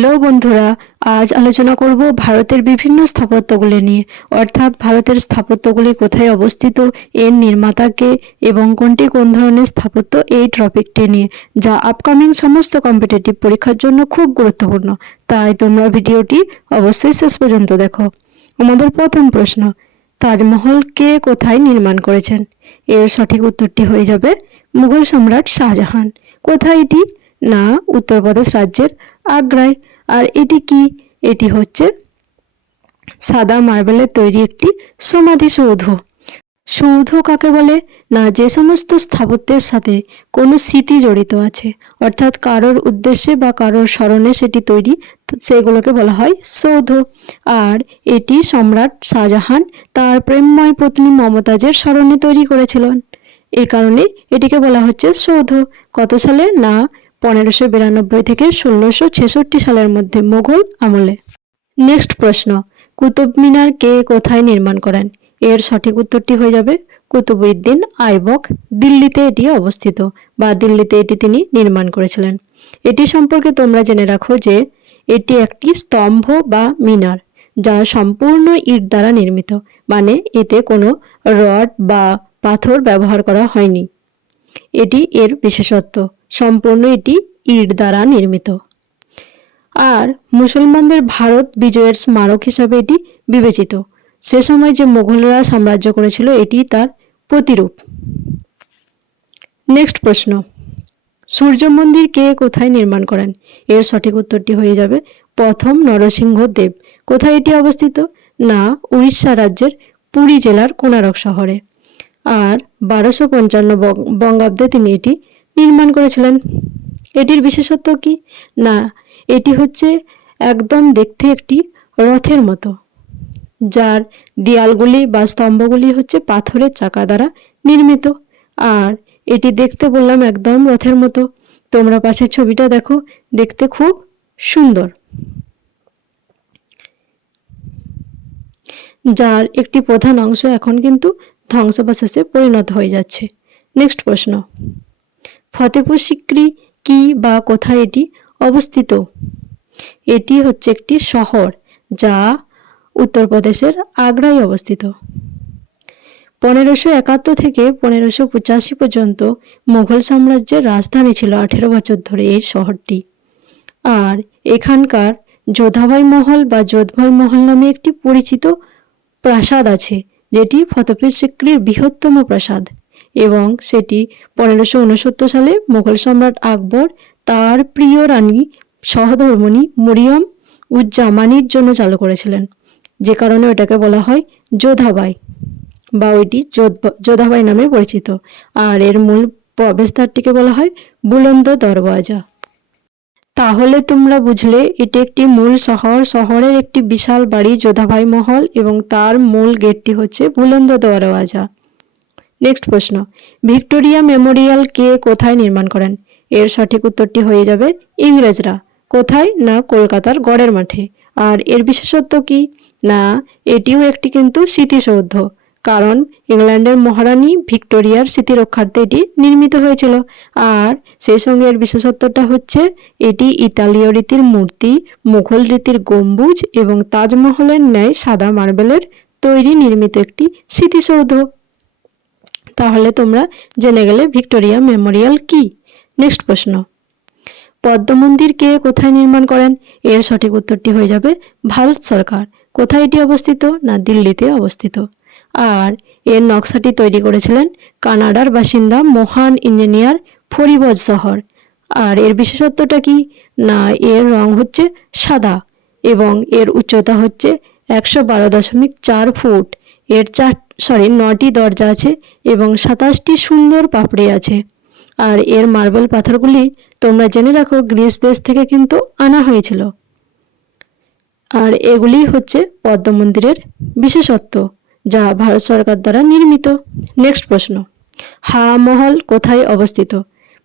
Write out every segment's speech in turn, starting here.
Hello বন্ধুরা, আজ আলোচনা করব ভারতের বিভিন্ন স্থাপত্যগুলি নিয়ে, অর্থাৎ ভারতের স্থাপত্যগুলি কোথায় অবস্থিত, এর নির্মাতাকে এবং কোনটি কোন ধরনের স্থাপত্য, এই টপিকটি নিয়ে, যা আপকামিং সমস্ত কম্পিটিটিভ পরীক্ষার জন্য খুব গুরুত্বপূর্ণ। তাই তোমরা ভিডিওটি অবশ্যই শেষ পর্যন্ত দেখো। আমাদের প্রথম প্রশ্ন, তাজমহল কে কোথায় নির্মাণ করেছেন? এর সঠিক উত্তরটি হয়ে যাবে মুঘল সম্রাট শাহজাহান। কোথায় এটি? না, উত্তরপ্রদেশ রাজ্যের আগ্রায়। আর এটি কি? এটি হচ্ছে সাদা মার্বেলের তৈরি একটি সমাধিসৌধ। সৌধ কাকে বলে? না, যে সমস্ত স্থাপত্যের সাথে কোনো স্মৃতি জড়িত আছে, অর্থাৎ কারোর উদ্দেশ্যে বা কারোর স্মরণে সেটি তৈরি, সেগুলোকে বলা হয় সৌধ। আর এটি সম্রাট শাহজাহান তার প্রেমময় পত্নী মমতাজের স্মরণে তৈরি করেছিলেন। এই কারণে এটিকে বলা হচ্ছে সৌধ। কত সালে? না, 1592 থেকে 1666 সালের মধ্যে, মোগল আমলে। নেক্সট প্রশ্ন, কুতুব মিনার কে কোথায় নির্মাণ করেন? এর সঠিক উত্তরটি হয়ে যাবে কুতুবউদ্দিন আইবক। দিল্লিতে এটি অবস্থিত, বা দিল্লিতে এটি তিনি নির্মাণ করেছিলেন। এটি সম্পর্কে তোমরা জেনে রাখো যে এটি একটি স্তম্ভ বা মিনার, যা সম্পূর্ণ ইট দ্বারা নির্মিত, মানে এতে কোনো রড বা পাথর ব্যবহার করা হয়নি। এটি এর বিশেষত্ব, সম্পূর্ণ এটি ইট দ্বারা নির্মিত। আর মুসলমানদের ভারত বিজয়ের স্মারক হিসাবে এটি বিবেচিত। সে সময় যে মোগলরা সাম্রাজ্য করেছিল, এটি তার প্রতিরূপ। নেক্সট প্রশ্ন, সূর্য মন্দির কে কোথায় নির্মাণ করেন? এর সঠিক উত্তরটি হয়ে যাবে প্রথম নরসিংহ দেব। কোথায় এটি অবস্থিত? না, উড়িষ্যা রাজ্যের পুরী জেলার কোনারক শহরে। আর 1255 বঙ্গাব্দে তিনি এটি নির্মাণ করেছিলেন। এটির বিশেষত্ব কি? না, এটি হচ্ছে একদম দেখতে একটি রথের মতো, যার দেয়ালগুলি বা স্তম্ভগুলি হচ্ছে পাথরের চাকা দ্বারা নির্মিত। আর এটি দেখতে বললাম একদম রথের মতো। তোমরা পাশের ছবিটা দেখো, দেখতে খুব সুন্দর, যার একটি প্রধান অংশ এখন কিন্তু ধ্বংসাবশেষে পরিণত হয়ে যাচ্ছে। নেক্সট প্রশ্ন, ফতেপুর সিক্রি কি বা কোথায় এটি অবস্থিত? এটি হচ্ছে একটি শহর, যা উত্তরপ্রদেশের আগ্রায় অবস্থিত। 1571 থেকে 1585 পর্যন্ত মুঘল সাম্রাজ্যের রাজধানী ছিল 18 বছর ধরে এই শহরটি। আর এখানকার যোধাবাই মহল বা যোধবাই মহল নামে একটি পরিচিত প্রাসাদ আছে, যেটি ফতেপুর সিক্রির বৃহত্তম প্রাসাদ, এবং সেটি 1569 সালে মুঘল সম্রাট আকবর তার প্রিয় রানী সহধর্মিণী মরিয়ম উজ জামানির জন্য চালু করেছিলেন, যে কারণে ওটাকে বলা হয় যোধাবাই, বা ওইটি যোধাবাই নামে পরিচিত। আর এর মূল প্রবেশদ্বারটিকে বলা হয় বুলন্দ দরওয়াজা। তাহলে তোমরা বুঝলে এটি একটি মূল শহর, শহরের একটি বিশাল বাড়ি যোধাবাই মহল, এবং তার মূল গেটটি হচ্ছে বুলন্দ দরওয়াজা। নেক্সট প্রশ্ন, ভিক্টোরিয়া মেমোরিয়াল কে কোথায় নির্মাণ করেন? এর সঠিক উত্তরটি হয়ে যাবে ইংরেজরা। কোথায়? না, কলকাতার গড়ের মাঠে। আর এর বিশেষত্ব কি? না, এটিও একটি কিন্তু স্মৃতিসৌধ, কারণ ইংল্যান্ডের মহারানী ভিক্টোরিয়ার স্মৃতি রক্ষার্থে এটি নির্মিত হয়েছিল। আর সেই সঙ্গে এর বিশেষত্বটা হচ্ছে এটি ইতালীয় রীতির মূর্তি, মুঘল রীতির গম্বুজ এবং তাজমহলের ন্যায় সাদা মার্বেলের তৈরি নির্মিত একটি স্মৃতিসৌধ। তাহলে তোমরা জেনে গেলে ভিক্টোরিয়া মেমোরিয়াল কি। নেক্সট প্রশ্ন, পদ্ম মন্দির কে কোথায় নির্মাণ করেন? এর সঠিক উত্তরটি হয়ে যাবে ভারত সরকার। কোথায় এটি অবস্থিত? না, দিল্লিতে অবস্থিত। আর এর নকশাটি তৈরি করেছিলেন কানাডার বাসিন্দা মহান ইঞ্জিনিয়ার ফরিবজ শহর। আর এর বিশেষত্বটা কি? না, এর রং হচ্ছে সাদা, এবং এর উচ্চতা হচ্ছে 112.4 ফুট। এর 9টি দরজা আছে এবং 27টি সুন্দর পাপড়ি আছে। আর এর মার্বেল পাথরগুলি তোমরা জেনে রাখো গ্রিস দেশ থেকে কিন্তু আনা হয়েছিল। আর এগুলি হচ্ছে পদ্ম মন্দিরের বিশেষত্ব, যা ভারত সরকার দ্বারা নির্মিত। নেক্সট প্রশ্ন, হাওয়া মহল কোথায় অবস্থিত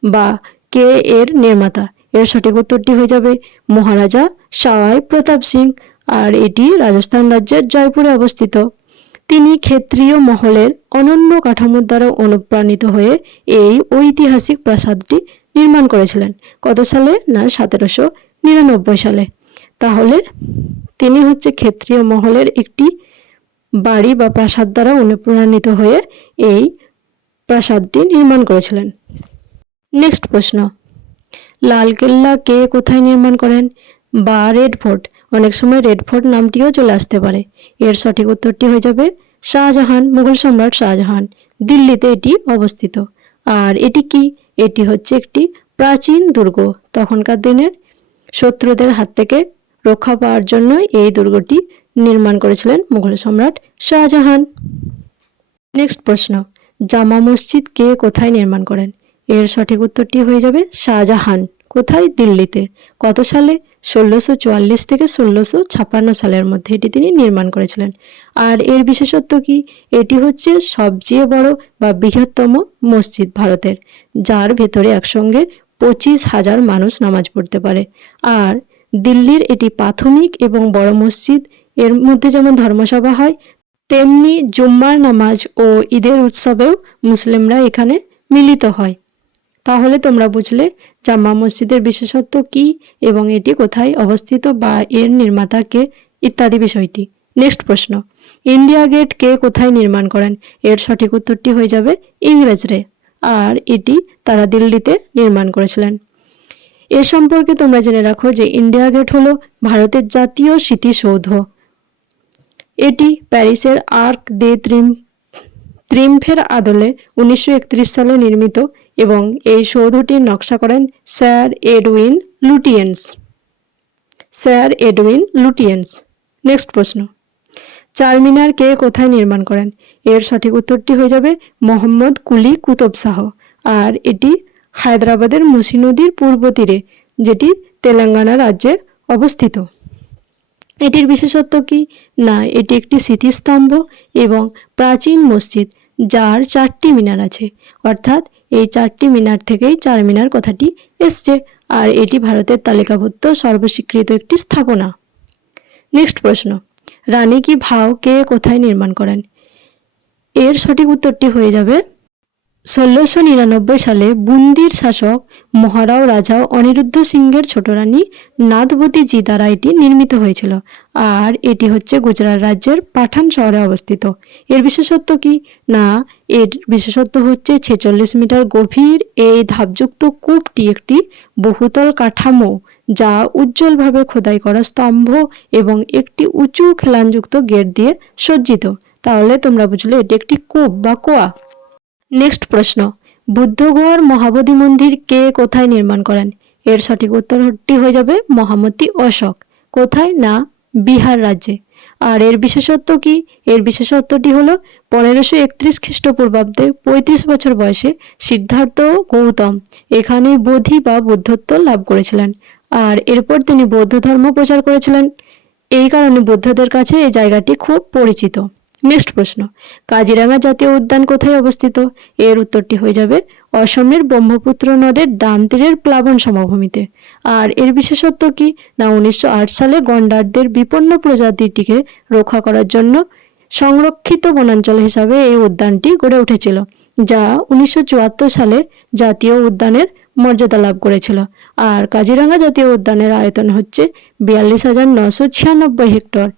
বা কে এর নির্মাতা? এর সঠিক উত্তরটি হয়ে যাবে মহারাজা সওয়াই প্রতাপ সিং। আর এটি রাজস্থান রাজ্যের জয়পুরে অবস্থিত। তিনি ক্ষত্রিয় মহলের অনন্য কাঠামোর দ্বারা অনুপ্রাণিত হয়ে এই ঐতিহাসিক প্রাসাদটি নির্মাণ করেছিলেন। কত সালে? না, 1799 সালে। তাহলে তিনি হচ্ছে ক্ষত্রিয় মহলের একটি বাড়ি বা প্রাসাদ দ্বারা অনুপ্রাণিত হয়ে এই প্রাসাদটি নির্মাণ করেছিলেন। নেক্সট প্রশ্ন, লালকেল্লা কে কোথায় নির্মাণ করেন? বা রেড ফোর্ট, অনেক সময় রেড ফোর্ট নামটিও চলে আসতে পারে। এর সঠিক উত্তরটি হয়ে যাবে শাহজাহান, মুঘল সম্রাট শাহজাহান। দিল্লিতে এটি অবস্থিত। আর এটি কি? এটি হচ্ছে একটি প্রাচীন দুর্গ। তখনকার দিনের শত্রুদের হাত থেকে রক্ষা পাওয়ার জন্য এই দুর্গটি নির্মাণ করেছিলেন মুঘল সম্রাট শাহজাহান। নেক্সট প্রশ্ন, জামা মসজিদ কে কোথায় নির্মাণ করেন? এর সঠিক উত্তরটি হয়ে যাবে শাহজাহান। কোথায়? দিল্লিতে। কত সালে? 1644 থেকে 1656 সালের মধ্যে এটি তিনি নির্মাণ করেছিলেন। আর এর বিশেষত্ব কি? এটি হচ্ছে সবচেয়ে বড় বা বৃহত্তম মসজিদ ভারতের, যার ভেতরে একসঙ্গে 25,000 মানুষ নামাজ পড়তে পারে। আর দিল্লির এটি প্রাথমিক এবং বড় মসজিদ। এর মধ্যে যেমন ধর্মসভা হয়, তেমনি জুম্মার নামাজ ও ঈদের উৎসবেও মুসলিমরা এখানে মিলিত হয়। তাহলে তোমরা বুঝলে জামা মসজিদের বিশেষত্ব কি এবং এটি কোথায় অবস্থিত বা এর নির্মাতা কে ইত্যাদি বিষয়টি। নেক্সট প্রশ্ন, ইন্ডিয়া গেট কে কোথায় নির্মাণ করেন? এর সঠিক উত্তরটি হয়ে যাবে ইংরেজরা। আর এটি তারা দিল্লিতে নির্মাণ করেছিলেন। এ সম্পর্কে তোমরা জেনে রাখো যে ইন্ডিয়া গেট হলো ভারতের জাতীয় স্মৃতিসৌধ। এটি প্যারিসের আর্ক দে ত্রিম্ফের আদলে 1931 সালে নির্মিত এবং এই সৌধটির নকশা করেন স্যার এডউইন লুটিয়েন্স। নেক্সট প্রশ্ন, চারমিনার কে কোথায় নির্মাণ করেন? এর সঠিক উত্তরটি হয়ে যাবে মোহাম্মদ কুলি কুতুব শাহ। আর এটি হায়দ্রাবাদের মুসি নদীর পূর্ব তীরে, যেটি তেলেঙ্গানা রাজ্যে অবস্থিত। এটির বিশেষত্ব কি? না, এটি একটি স্মৃতিস্তম্ভ এবং প্রাচীন মসজিদ, যার 4টি মিনার আছে। অর্থাৎ এই 4টি মিনার থেকেই চারমিনার কথাটি এসছে। আর এটি ভারতের তালিকাভুক্ত সর্বস্বীকৃত একটি স্থাপনা। নেক্সট প্রশ্ন, রানী কি ভাও কে কোথায় নির্মাণ করেন? এর সঠিক উত্তরটি হয়ে যাবে 1699 সালে বুন্দির শাসক মহারাও রাজা অনিরুদ্ধ সিংহের ছোট রানী নাদবতী জি দ্বারা এটি নির্মিত হয়েছিল। আর এটি হচ্ছে গুজরাট রাজ্যের পাঠান শহরে অবস্থিত। এর বিশেষত্ব কি? না, এর বিশেষত্ব হচ্ছে 46 মিটার গভীর এই ধাপযুক্ত কূপটি একটি বহুতল কাঠামো, যা উজ্জ্বলভাবে খোদাই করা স্তম্ভ এবং একটি উঁচু খিলানযুক্ত গেট দিয়ে সজ্জিত। তাহলে তোমরা বুঝলে এটি একটি কূপ বা কুয়া। নেক্সট প্রশ্ন, বুদ্ধগয়ার মহাবোধি মন্দির কে কোথায় নির্মাণ করেন? এর সঠিক উত্তরটি হয়ে যাবে মহামতি অশোক। কোথায়? না, বিহার রাজ্যে। আর এর বিশেষত্ব কি? এর বিশেষত্বটি হলো 1531 খ্রিস্টপূর্বাব্দে 35 বছর বয়সে সিদ্ধার্থ গৌতম এখানে বোধি বা বুদ্ধত্ব লাভ করেছিলেন। আর এরপর তিনি বৌদ্ধ ধর্ম প্রচার করেছিলেন। এই কারণে বৌদ্ধদের কাছে এই জায়গাটি খুব পরিচিত। নেক্সট প্রশ্ন, কাজিরাঙা জাতীয় উদ্যান কোথায় অবস্থিত? এর উত্তরটি হয়ে যাবে অসমের ব্রহ্মপুত্র নদের ডান তীরের প্লাবন সমভূমিতে। আর এর বিশেষত্ব কি? না, 1908 সালে গন্ডারদের বিপন্ন প্রজাতিটিকে রক্ষা করার জন্য সংরক্ষিত বনাঞ্চল হিসাবে এই উদ্যানটি গড়ে উঠেছিল, যা 1974 সালে জাতীয় উদ্যানের মর্যাদা লাভ করেছিল। আর কাজিরাঙা জাতীয় উদ্যানের আয়তন হচ্ছে 42,996 হেক্টর,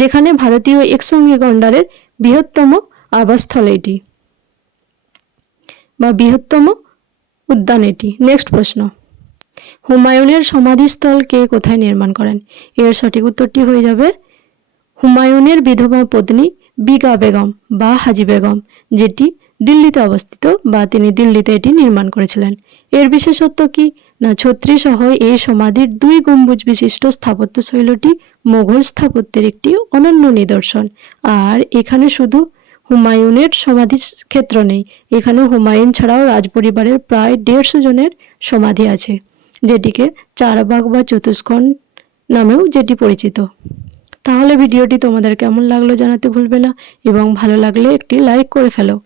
যেখানে ভারতীয় একসঙ্গী গন্ডারের বৃহত্তম আবাসস্থল এটি বা বৃহত্তম উদ্যান এটি। নেক্সট প্রশ্ন, হুমায়ুনের সমাধিস্থল কে কোথায় নির্মাণ করেন? এর সঠিক উত্তরটি হয়ে যাবে হুমায়ুনের বিধবা পত্নী বিগা বেগম বা হাজি বেগম, যেটি দিল্লিতে অবস্থিত বা তিনি দিল্লিতে এটি নির্মাণ করেছিলেন। এর বিশেষত্ব কি? না, ছত্রি সহ এই সমাধির 2 গম্বুজ বিশিষ্ট স্থাপত্য শৈলীটি মোগল স্থাপত্যের একটি অনন্য নিদর্শন। আর এখানে শুধু হুমায়ুনের সমাধি ক্ষেত্র নেই, এখানে হুমায়ুন ছাড়াও রাজপরিবারের প্রায় 150 জনের সমাধি আছে, যেটিকে চারবাগ বা চতুষ্কোণ নামেও যেটি পরিচিত। তাহলে ভিডিওটি তোমাদের কেমন লাগলো জানাতে ভুলবে না এবং ভালো লাগলে একটি লাইক করে ফেলো।